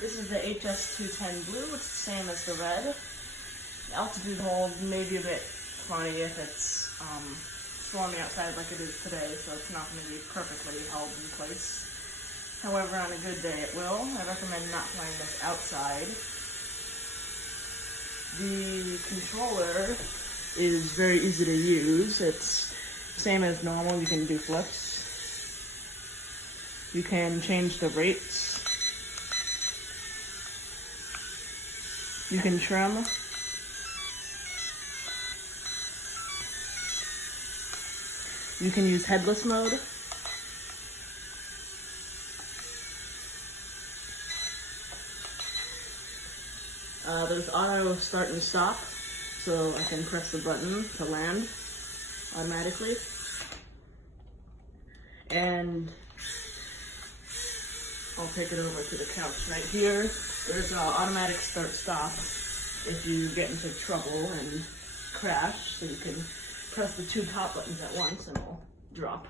This is the HS210 blue, it's the same as the red. The altitude hold may be a bit funny if it's stormy outside like it is today, so it's not going to be perfectly held in place. However, on a good day it will. I recommend not flying this outside. The controller is very easy to use. It's same as normal. You can do flips. You can change the rates. You can trim. You can use headless mode. There's auto start and stop, so I can press the button to land automatically. And I'll take it over to the couch right here. There's automatic start stop if you get into trouble and crash, so you can press the two top buttons at once and it'll drop.